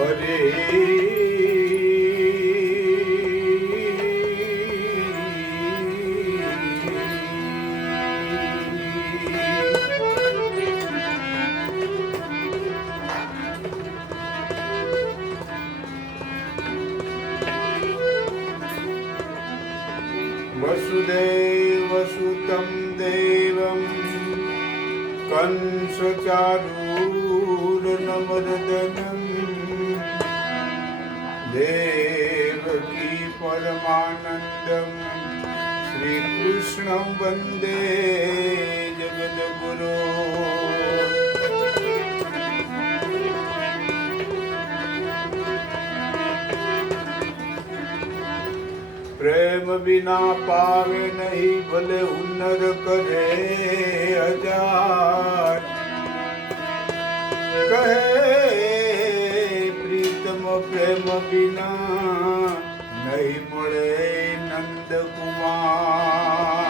હરે વસુદેવસુતં દેવં કંસચારૂરનમર્દનમ દેવકી પરમાનંદમ શ્રીકૃષ્ણં વંદે જગદ્ગુરો. પ્રેમ વિના પાવે નહીં ભલે હુનર કરે હજાર. કહે પ્રીતમ પ્રેમ વિના નહીં મળે નંદ કુમાર.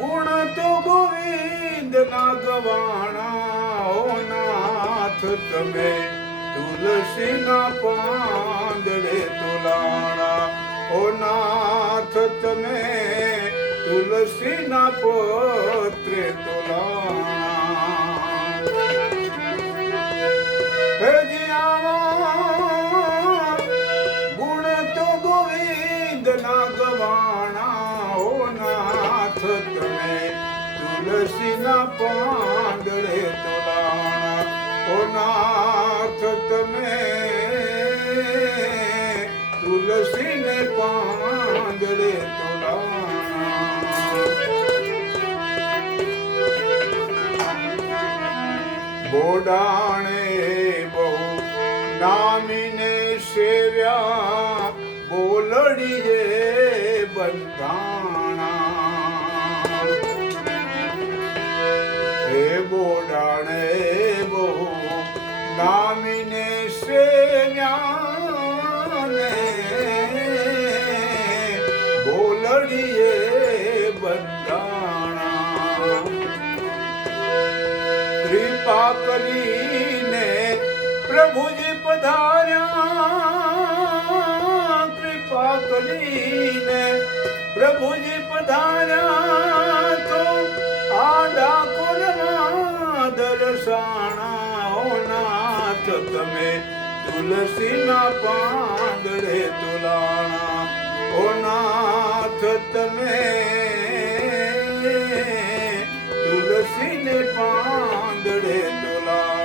ગુણ તો ગોવિંદ ના ગવાણા. ઓ નાથ તમે તુલસી ના પાંદડે તુલાણા. ઓ નાથ તમે તુલસી ના પત્રે તુલાણા. ગુણ તો ગોવિંદ ના ગવાણા. ઓ નાથ તમે તુલસી ના પાંદડે તુલાણા. ઓ નાથ તમે તુલસી ને પાંદડે તુલાણા. બોડાણે બહુ નામીને સેવ્યા. બોલડીએ બંધાણા. હે બોડાણે બહુ નામીને સેવ્યા ને બોલડીએ બંધાણા. કૃપા કરીને પ્રભુજી પધાર્યા. કૃપા કરીને પ્રભુજી પધાર્યા તો આ ડાકોરમાં દર્શાણા. ઓ નાથ તમે તુલસી ના પાંદડે તુલાણા. ઓ નાથ તમે તુલસી ને પાંદડે તુલાણા.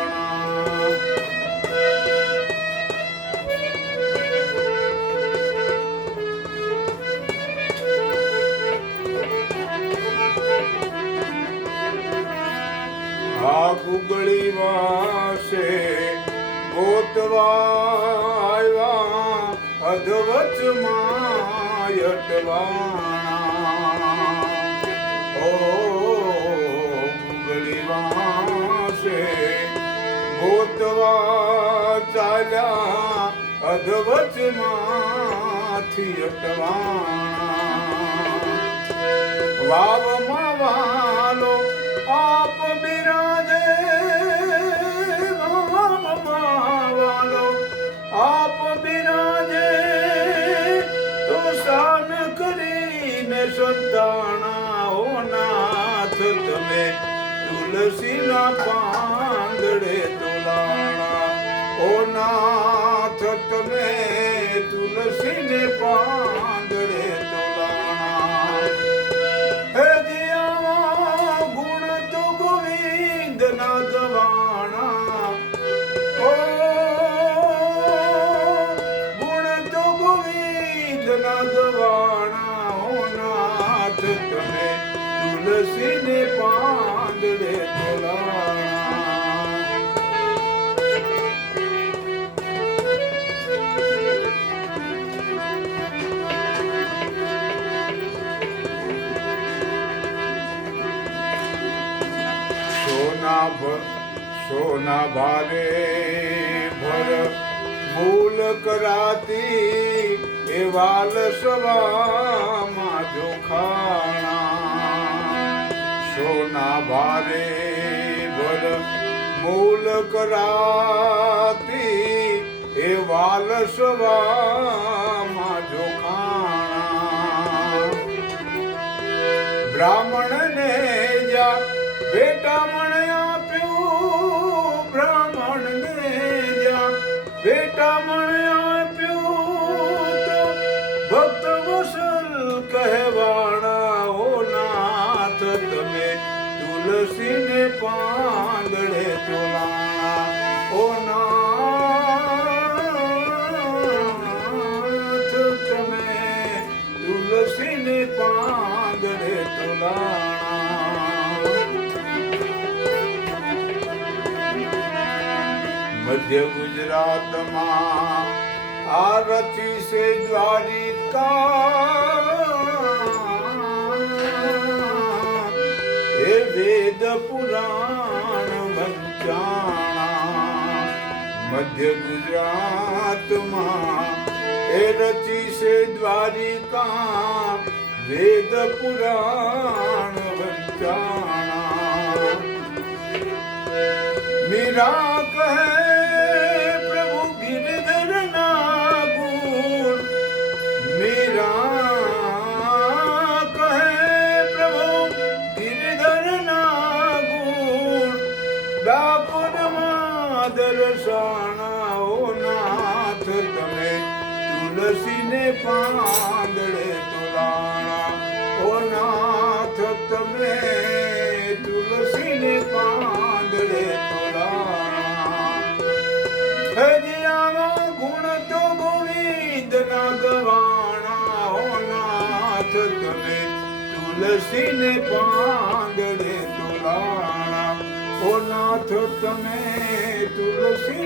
આ ગુગળી વાસે ગોતવા આવ્યા. અધવચમાં યટવાણા. ઓ ગુગળી વાસે ગોતવા ચાલ્યા. અધવચમાંથી યટવાણા. વાવમાં વાલો આપ બિરાજે. વાલો આપ બિરાજે તો શાન કરીને સંતાણા. ઓ નાથ તમે તુલસી ના પાંદડે તુલાણા. ઓ નાથ તમે તુલસી ને પાંદડે તુલાણા. હે દિયા ગુણ તો ગોવિંદ ના ગવાણા. ઓ ગુણ તો ગોવિંદ ના ગવાણા. ઓ નાથ તમે તુલસી ને પાંદડે તુલાણા. સોના ભાવે ભર ભૂલ કરાતી એ વાલ સવામાં જો ખાણા સોના ભારે ભર મૂલ કરાતી એ વાલસવામાં જોખાણા બ્રાહ્મણને જા બેટામણ આપ્યું બ્રાહ્મણને જા બેટામણ આપ્યું તો ભક્ત વસલ કહેવાણા ઓ નાથ તમે તુલસીને પાંદડે તોલાણા ઓ નાથ તમે તુલસીને પાંદડે તોલાણા મધ્ય ગુજરાતમાં આ રચી છે દ્વારિકા એ વેદ પુરાણ વંચાણા મધ્ય ગુજરાતમાં એ રચી છે દ્વારિકા વેદ પુરાણ વંચાણા મીરા કહે પ્રભુ ગિરધર ના ગુણ મીરા કહે પ્રભુ ગિરધર ના ગુણ ડાકોરમાં દર્શાણા ઓ નાથ તમે તુલસીને પાંદડે તોલાણા ઓ નાથ તમે તુલસીને પાંદડે તોલાણા હરિયાવા ગુણ તો ગોવિંદ ના ગવાણા ઓ નાથ તમે તુલસીને પાંદડે તોલાણા ઓ નાથ તમે તુલસી